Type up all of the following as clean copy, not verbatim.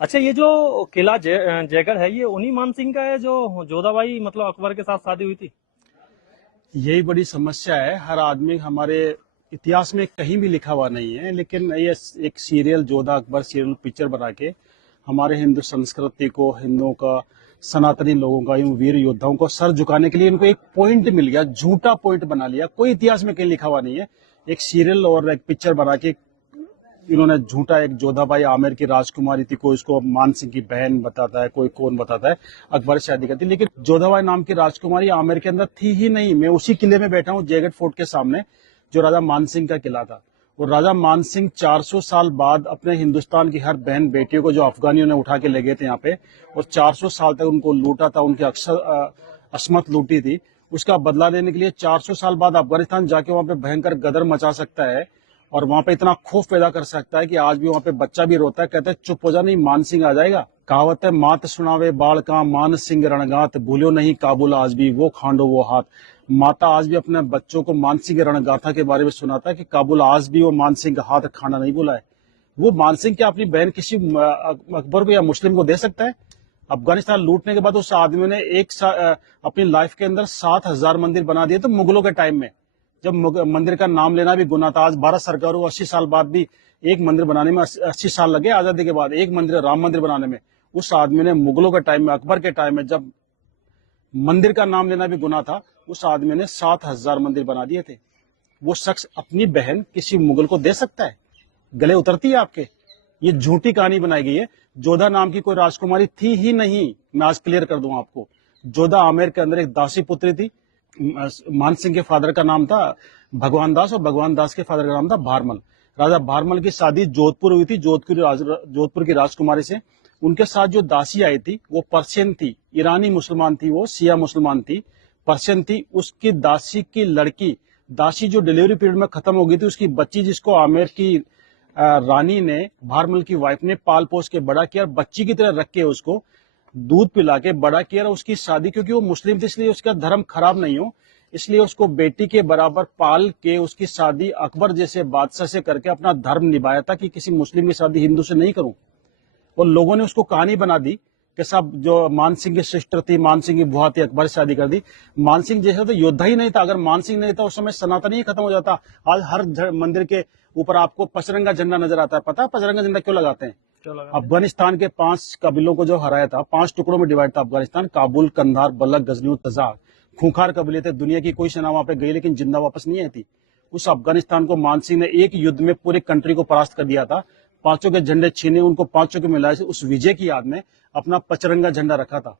अच्छा, ये जो किला जयगढ़ है, ये उन्हीं मान सिंह का है जो जोधाबाई मतलब अकबर के साथ शादी हुई थी। यही बड़ी समस्या है। हर आदमी हमारे इतिहास में कहीं भी लिखा हुआ नहीं है, लेकिन ये एक serial Jodha Akbar serial picture बना के हमारे हिंदू संस्कृति को, हिंदुओं का, सनातनी लोगों का, इन वीर योद्धाओं को सर झुकाने के लिए इनको एक पॉइंट मिल गया, झूठा पॉइंट बना लिया। कोई इतिहास में कहीं लिखा हुआ नहीं है। एक सीरियल और एक पिक्चर बना के इन्होंने झूठा, एक जोधाबाई आमेर की राजकुमारी थी, कोई उसको मान सिंह की बहन बताता है, कोई कौन बताता है, अकबर से शादी करती, लेकिन जोधाबाई नाम की राजकुमारी आमेर के अंदर थी ही नहीं। मैं उसी किले में बैठा हूँ, जयगढ़ फोर्ट के सामने, जो राजा मान सिंह का किला था। और राजा मान सिंह 400 साल बाद अपने हिंदुस्तान की हर बहन बेटियों को, जो अफगानियों ने उठा के ले गए थे यहाँ पे, और 400 साल तक उनको लूटा था, उनकी अक्सर असमत लूटी थी, उसका बदला लेने के लिए 400 साल बाद अफगानिस्तान जाके वहां पे भयंकर गदर मचा सकता है और वहां पे इतना खौफ पैदा कर सकता है कि आज भी वहां पे बच्चा भी रोता है, कहते हैं चुप हो जा, नहीं मान सिंह आ जाएगा। कहावत है, मात सुनावे बाल का मान सिंह रणगात, भूलो नहीं काबुल आज भी वो खांडो वो हाथ। माता आज भी अपने बच्चों को मान सिंह रणगाथा के बारे में सुनाता है कि काबुल आज भी वो मान सिंह का हाथ खाना नहीं भूला है। वो मान सिंह क्या अपनी बहन किसी अकबर को या मुस्लिम को दे सकता है? अफगानिस्तान लूटने के बाद उस आदमी ने अपनी लाइफ के अंदर 7,000 मंदिर बना दिए। तो मुगलों के टाइम में जब मंदिर का नाम लेना भी गुनाह था, आज भारत सरकार को 80 साल बाद भी एक मंदिर बनाने में 80 साल लगे, आजादी के बाद एक मंदिर, राम मंदिर बनाने में। उस आदमी ने मुगलों के टाइम में, अकबर के टाइम में, जब मंदिर का नाम लेना भी गुनाह था, उस आदमी ने 7,000 मंदिर बना दिए थे। वो शख्स अपनी बहन किसी मुगल को दे सकता है? गले उतरती है आपके? ये झूठी कहानी बनाई गई है। जोधा नाम की कोई राजकुमारी थी ही नहीं। मैं आज क्लियर कर दूं आपको, जोधा आमेर के अंदर एक दासी पुत्री थी। मान सिंह के फादर का नाम था भगवान दास और भगवान दास के फादर का नाम था भारमल। राजा भारमल की शादी जोधपुर हुई थी, जोधपुर की राजकुमारी से। उनके साथ जो दासी आई थी वो पर्शियन थी, ईरानी मुसलमान थी, वो शिया मुसलमान थी, पर्शियन थी। उसकी दासी की लड़की, दासी जो डिलीवरी पीरियड में खत्म हो गई थी, उसकी बच्ची, जिसको आमेर की रानी ने, भारमल की वाइफ ने पाल पोस के बड़ा किया, बच्ची की तरह रख के उसको दूध पिला के बड़ा किया। उसकी शादी, क्योंकि वो मुस्लिम थी इसलिए उसका धर्म खराब नहीं हो, इसलिए उसको बेटी के बराबर पाल के उसकी शादी अकबर जैसे बादशाह से करके अपना धर्म निभाया था कि किसी मुस्लिम की शादी हिंदू से नहीं करूं। और लोगों ने उसको कहानी बना दी कि सब जो मान सिंह की सिस्टर थी, मान सिंह की बुआ थी, अकबर से शादी कर दी। मान सिंह जैसा तो योद्धा ही नहीं था। अगर मान सिंह नहीं था उस समय सनातन ही खत्म हो जाता। आज हर मंदिर के ऊपर आपको पचरंगा झंडा नजर आता है। पता है पचरंगा झंडा क्यों लगाते हैं? अफगानिस्तान के 5 कबीलों को जो हराया था, 5 टुकड़ों में डिवाइड था अफगानिस्तान, काबुल, कंधार, बलख, गजनी और तजार। खूंखार कबीले थे। दुनिया की कोई सेना वहां पे गई लेकिन जिंदा वापस नहीं आई थी। उस अफगानिस्तान को मान सिंह ने एक युद्ध में पूरे कंट्री को परास्त कर दिया था। 5 के झंडे छीने, उनको 5 को मिलाए, उस विजय की याद में अपना पचरंगा झंडा रखा था।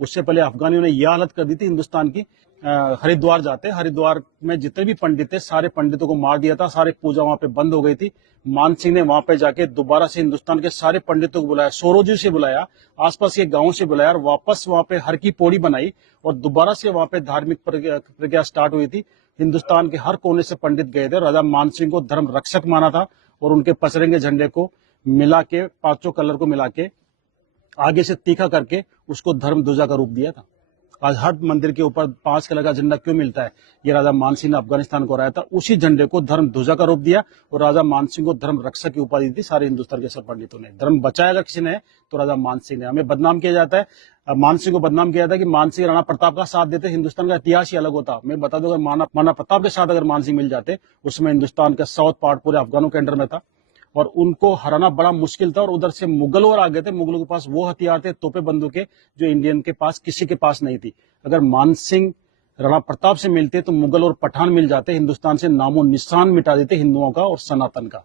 उससे पहले अफगानियों ने यह हालत कर दी थी हिंदुस्तान की। हरिद्वार जाते, हरिद्वार में जितने भी पंडित थे सारे पंडितों को मार दिया था, सारे पूजा वहां पे बंद हो गई थी। मान सिंह ने वहां पे जाके दोबारा से हिंदुस्तान के सारे पंडितों को बुलाया, सोरोजी से बुलाया, आसपास के गांवों से बुलाया, और वापस वहां पे हर की पौड़ी बनाई और दोबारा से वहां पे धार्मिक प्रक्रिया स्टार्ट हुई थी। हिंदुस्तान के हर कोने से पंडित गए थे। राजा मान सिंह को धर्म रक्षक माना था और उनके पचरंगे झंडे को मिला के, 5 कलर को मिला के आगे से तीखा करके उसको धर्म ध्वजा का रूप दिया था। आज हर मंदिर के ऊपर 5 कलर का झंडा क्यों मिलता है? ये राजा मान सिंह ने अफगानिस्तान को हराया था, उसी झंडे को धर्म ध्वजा का रूप दिया और राजा मान सिंह को धर्म रक्षक की उपाधि दी सारे हिंदुस्तान के सब पंडितों ने। धर्म बचाया अगर किसी ने तो राजा मान सिंह ने। हमें बदनाम किया जाता है, मान सिंह को बदनाम किया जाता है कि मान सिंह राणा प्रताप का साथ देते, हिंदुस्तान का इतिहास ही अलग होता। मैं बता दूं, अगर माना प्रताप के साथ अगर मान सिंह मिल जाते, उसमें हिंदुस्तान का साउथ पार्ट पूरे अफगानों के अंडर में था और उनको हराना बड़ा मुश्किल था। और उधर से मुगल और आ गए थे, मुगलों के पास वो हथियार थे, तोपे बंदूकें, जो इंडियन के पास किसी के पास नहीं थी। अगर मान सिंह राणा प्रताप से मिलते तो मुगल और पठान मिल जाते, हिंदुस्तान से नामो निशान मिटा देते हिंदुओं का और सनातन का।